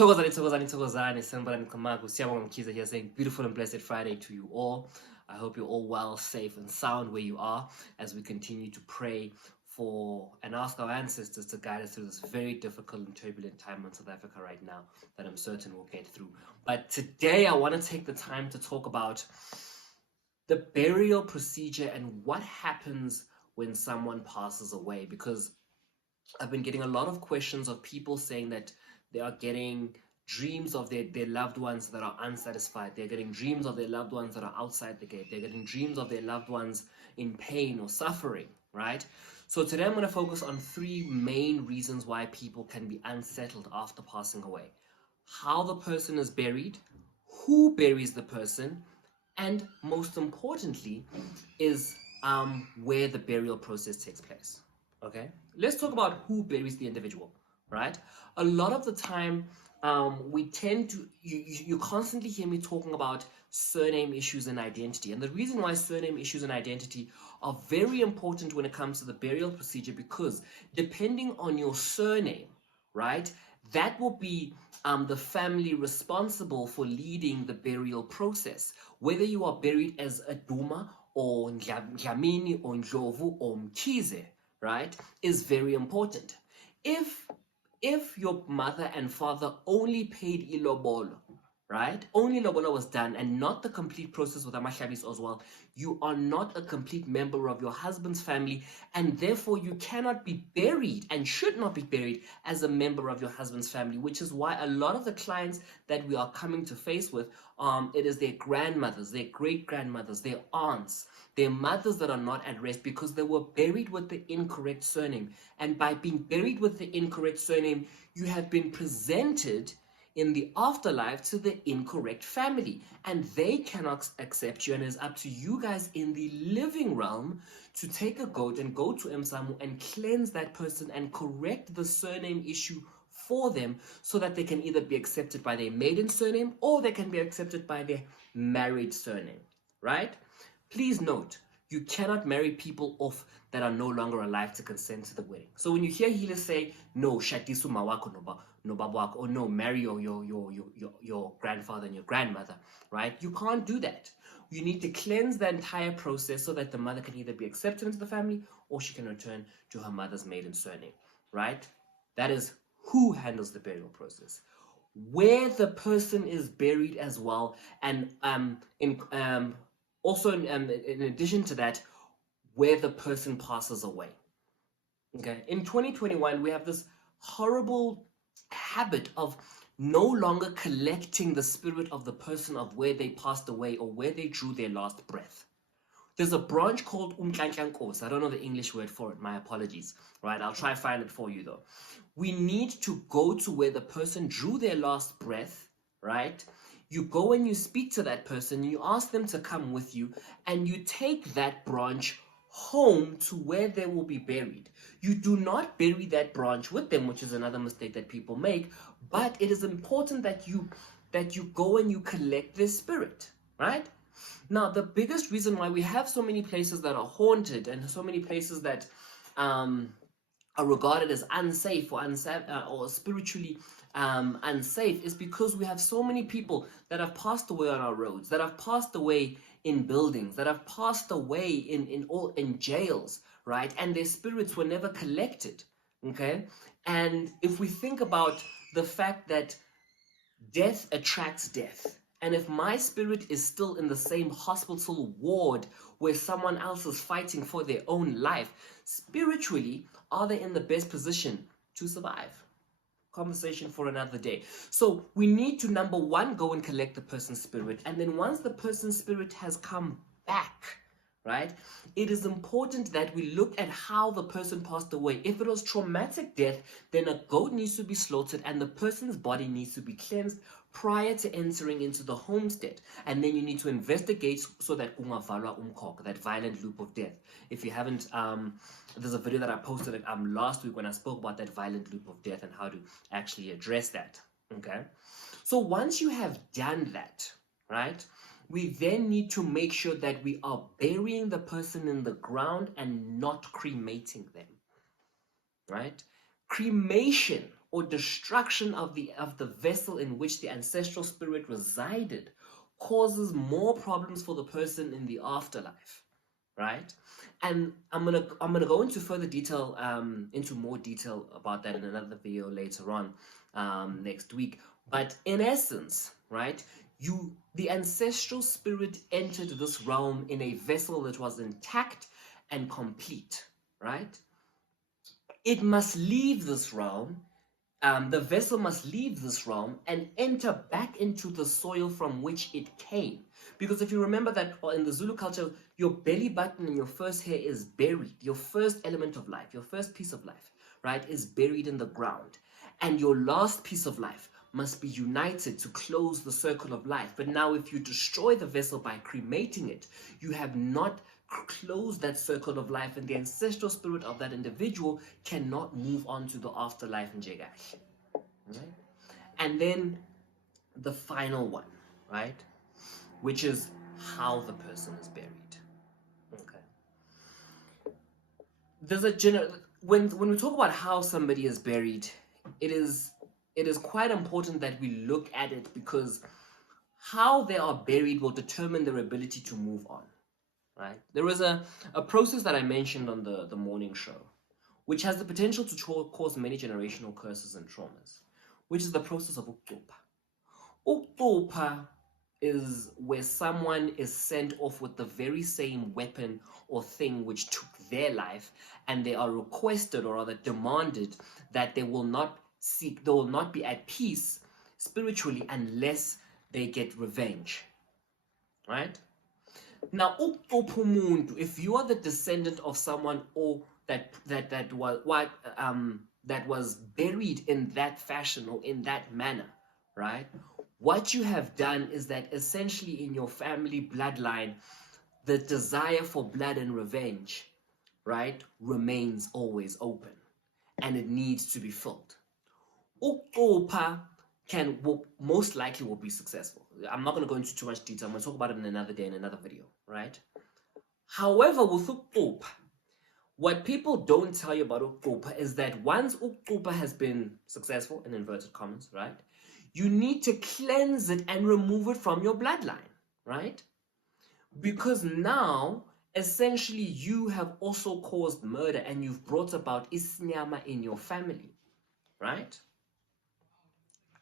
Thokozani, Sanbalani Kamagu, Siyabonga Mkiza here saying beautiful and blessed Friday to you all. I hope you're all well, safe, and sound where you are as we continue to pray for and ask our ancestors to guide us through this very difficult and turbulent time in South Africa right now that I'm certain we'll get through. But today I want to take the time to talk about the burial procedure and what happens when someone passes away, because I've been getting a lot of questions of people saying that they are getting dreams of their loved ones that are unsatisfied. They're getting dreams of their loved ones that are outside the gate. They're getting dreams of their loved ones in pain or suffering, right? So today I'm going to focus on three main reasons why people can be unsettled after passing away. How the person is buried, who buries the person, and most importantly is where the burial process takes place. Okay, let's talk about who buries the individual, right? A lot of the time, we tend to, you constantly hear me talking about surname issues and identity. And the reason why surname issues and identity are very important when it comes to the burial procedure, because depending on your surname, right, that will be the family responsible for leading the burial process. Whether you are buried as a Duma or Dlamini or Ndlovu or Mkhize, right, is very important. If your mother and father only paid ilobolo, right, only ilobolo was done and not the complete process with Amahlabis as well, you are not a complete member of your husband's family, and therefore you cannot be buried and should not be buried as a member of your husband's family, which is why a lot of the clients that we are coming to face with, it is their grandmothers, their great-grandmothers, their aunts, their mothers that are not at rest because they were buried with the incorrect surname. And by being buried with the incorrect surname, you have been presented in the afterlife to the incorrect family, and they cannot accept you, and it's up to you guys in the living realm to take a goat and go to Msamu and cleanse that person and correct the surname issue for them so that they can either be accepted by their maiden surname or they can be accepted by their married surname, right? Please note, you cannot marry people off that are no longer alive to consent to the wedding. So when you hear healers say, no, shadisu mawako no babwako, or no, marry your grandfather and your grandmother, right? You can't do that. You need to cleanse the entire process so that the mother can either be accepted into the family or she can return to her mother's maiden surname, right? That is who handles the burial process. Where the person is buried as well, and also, in addition to that, where the person passes away. Okay, in 2021, we have this horrible habit of no longer collecting the spirit of the person of where they passed away or where they drew their last breath. There's a branch called Umklanklankos. I don't know the English word for it. My apologies. Right, I'll try to find it for you though. We need to go to where the person drew their last breath, right? You go and you speak to that person, you ask them to come with you, and you take that branch home to where they will be buried. You do not bury that branch with them, which is another mistake that people make, but it is important that you go and you collect their spirit, right? Now, the biggest reason why we have so many places that are haunted and so many places that are regarded as unsafe or spiritually unsafe is because we have so many people that have passed away on our roads, that have passed away in buildings, that have passed away in jails, right? And their spirits were never collected, okay? And if we think about the fact that death attracts death, and if my spirit is still in the same hospital ward where someone else is fighting for their own life, spiritually, are they in the best position to survive? Conversation for another day. So we need to, number one, go and collect the person's spirit. And then once the person's spirit has come back, right, it is important that we look at how the person passed away. If it was traumatic death, then a goat needs to be slaughtered and the person's body needs to be cleansed prior to entering into the homestead. And then you need to investigate so that that violent loop of death. If you haven't, there's a video that I posted last week when I spoke about that violent loop of death and how to actually address that. Okay, so once you have done that, right, we then need to make sure that we are burying the person in the ground and not cremating them, right? Cremation or destruction of the vessel in which the ancestral spirit resided causes more problems for the person in the afterlife, right? And I'm gonna go into further detail, into more detail about that in another video later on, next week. But in essence, right, the ancestral spirit entered this realm in a vessel that was intact and complete, right? It must leave this realm. The vessel must leave this realm and enter back into the soil from which it came. Because if you remember that in the Zulu culture, your belly button and your first hair is buried. Your first element of life, your first piece of life, right, is buried in the ground. And your last piece of life must be united to close the circle of life. But now if you destroy the vessel by cremating it, you have not close that circle of life, and the ancestral spirit of that individual cannot move on to the afterlife in Jegash. Right? And then the final one, right? Which is how the person is buried. Okay. There's a when we talk about how somebody is buried, it is quite important that we look at it, because how they are buried will determine their ability to move on. Right? There is a process that I mentioned on the morning show, which has the potential to cause many generational curses and traumas, which is the process of uktupa. Uktupa is where someone is sent off with the very same weapon or thing which took their life, and they are requested, or rather demanded, that they will not be at peace spiritually unless they get revenge. Right? Now, if you are the descendant of someone or that was buried in that fashion or in that manner, right? What you have done is that essentially in your family bloodline, the desire for blood and revenge, right, remains always open, and it needs to be filled. Will most likely be successful. I'm not going to go into too much detail. I'm going to talk about it in another day, in another video, right? However, with uktupa, what people don't tell you about uktupa is that once uktupa has been successful, in inverted commas, right, you need to cleanse it and remove it from your bloodline, right? Because now, essentially, you have also caused murder and you've brought about isinyama in your family, right?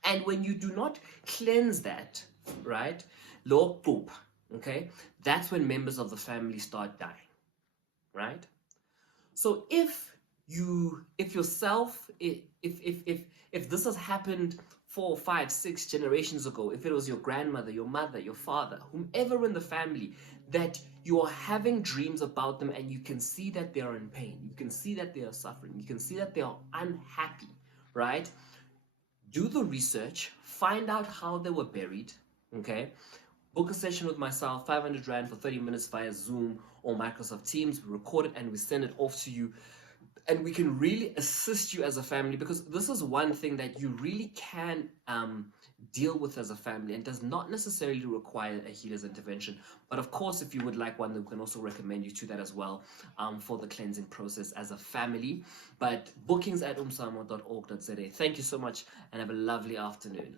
And when you do not cleanse that, right, lo poop, okay, that's when members of the family start dying, right? So if this has happened 4, 5, 6 generations ago, if it was your grandmother, your mother, your father, whomever in the family, that you are having dreams about them and you can see that they are in pain, you can see that they are suffering, you can see that they are unhappy, right? Do the research, find out how they were buried, okay? Book a session with myself, 500 Rand for 30 minutes via Zoom or Microsoft Teams. We record it and we send it off to you. And we can really assist you as a family, because this is one thing that you really can deal with as a family and does not necessarily require a healer's intervention. But of course, if you would like one, we can also recommend you to that as well, for the cleansing process as a family. But bookings at umsamo.org.za. Thank you so much and have a lovely afternoon.